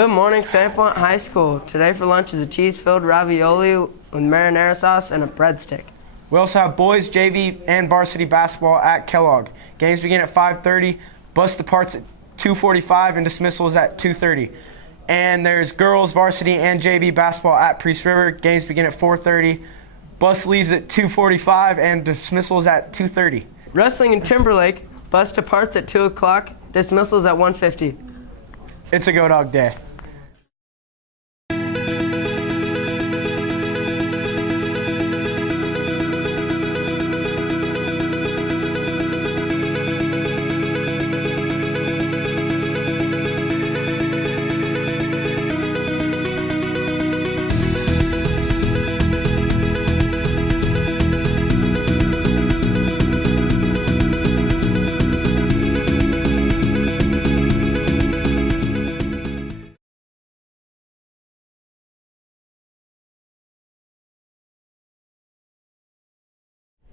Good morning, Sandpoint High School. Today for lunch is a cheese-filled ravioli with marinara sauce and a breadstick. We also have boys, JV, and varsity basketball at Kellogg. Games begin at 5:30, bus departs at 2:45, and dismissal is at 2:30. And there's girls, varsity, and JV basketball at Priest River. Games begin at 4:30, bus leaves at 2:45, and dismissal is at 2:30. Wrestling in Timberlake, bus departs at 2 o'clock, dismissal is at 1:50. It's a Go Dog day.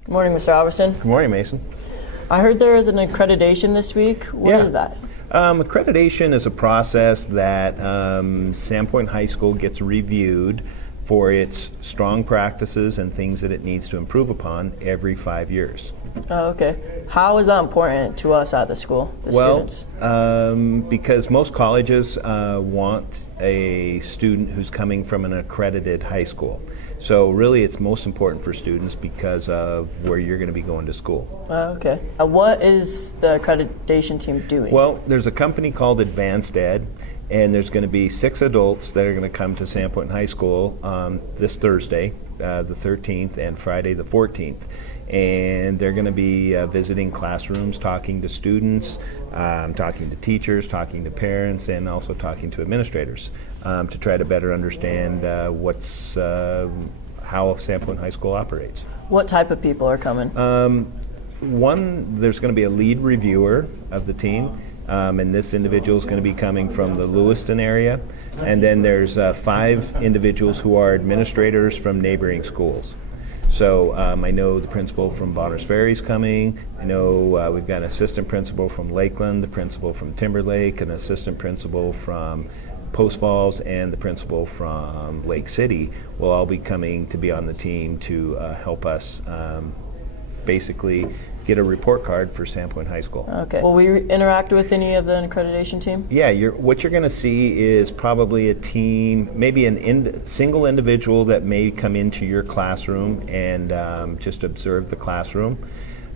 Good morning, Mr. Albertson. Good morning, Mason. I heard there is an accreditation this week. What is that? Accreditation is a process that Sandpoint High School gets reviewed for its strong practices and things that it needs to improve upon every 5 years. Oh, okay. How is that important to us at the school, the students? Because most colleges want a student who's coming from an accredited high school. So really it's most important for students because of where you're going to be going to school. Okay. What is the accreditation team doing? Well, there's a company called Advanced Ed, and there's going to be 6 adults that are going to come to Sandpoint High School this Thursday, the 13th, and Friday the 14th. And they're going to be visiting classrooms, talking to students, talking to teachers, talking to parents, and also talking to administrators to try to better understand how Sandpoint High School operates. What type of people are coming? There's going to be a lead reviewer of the team, and this individual is going to be coming from the Lewiston area. And then there's 5 individuals who are administrators from neighboring schools. So I know the principal from Bonners Ferry is coming. I know we've got an assistant principal from Lakeland, the principal from Timberlake, an assistant principal from Post Falls, and the principal from Lake City will all be coming to be on the team to help us basically get a report card for Sandpoint High School. Okay. Will we interact with any of the accreditation team? Yeah, what you're going to see is probably a team, maybe single individual that may come into your classroom and just observe the classroom.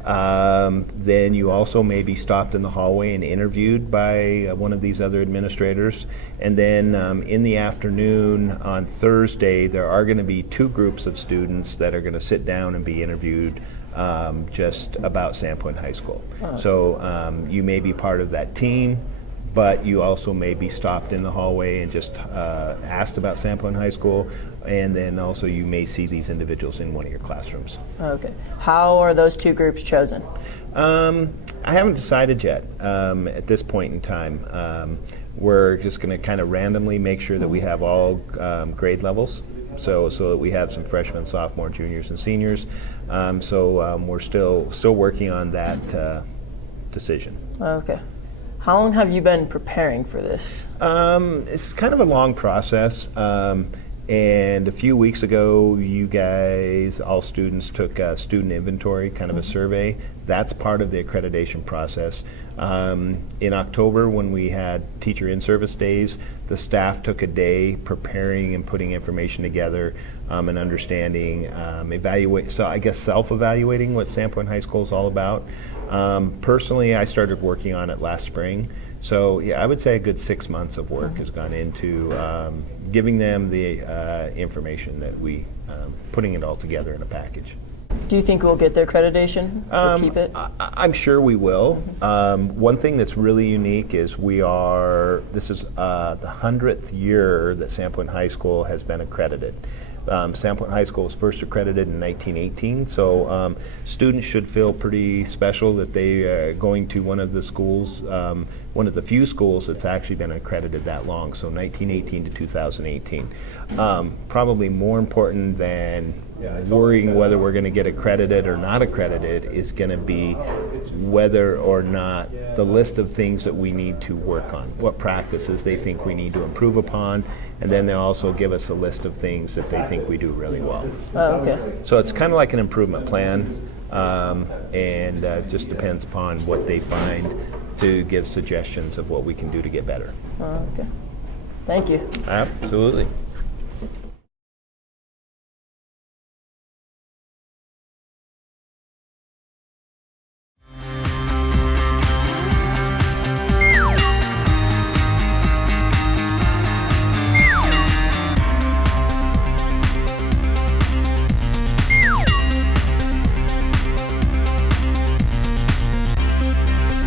Then you also may be stopped in the hallway and interviewed by one of these other administrators. And then in the afternoon on Thursday, there are going to be 2 groups of students that are going to sit down and be interviewed just about Sandpoint High School. Oh. So you may be part of that team, but you also may be stopped in the hallway and just asked about Sandpoint High School, and then also you may see these individuals in one of your classrooms. Okay. How are those 2 groups chosen? I haven't decided yet at this point in time. We're just going to kind of randomly make sure that we have all grade levels, so that we have some freshmen, sophomore, juniors, and seniors. We're still working on that decision. Okay. How long have you been preparing for this? It's kind of a long process. And a few weeks ago, you guys, all students, took a student inventory, kind of a survey. That's part of the accreditation process. In October, when we had teacher in-service days, the staff took a day preparing and putting information together and understanding, self-evaluating what Sandpoint High School is all about. Personally, I started working on it last spring. So yeah, I would say a good 6 months of work has gone into giving them the information that we, putting it all together in a package. Do you think we'll get the accreditation or keep it? I'm sure we will. One thing that's really unique is this is the 100th year that Sandpoint High School has been accredited. Sandpoint High School was first accredited in 1918, so students should feel pretty special that they are going to one of the schools, one of the few schools that's actually been accredited that long, so 1918 to 2018. Probably more important than worrying whether we're going to get accredited or not accredited is going to be whether or not the list of things that we need to work on, what practices they think we need to improve upon, and then they'll also give us a list of things that they think we do really well. Oh, okay. So it's kind of like an improvement plan, and just depends upon what they find to give suggestions of what we can do to get better. Oh, okay. Thank you. Absolutely.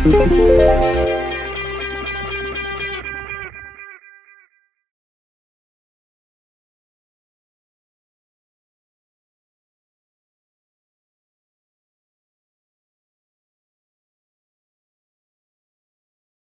Thank you.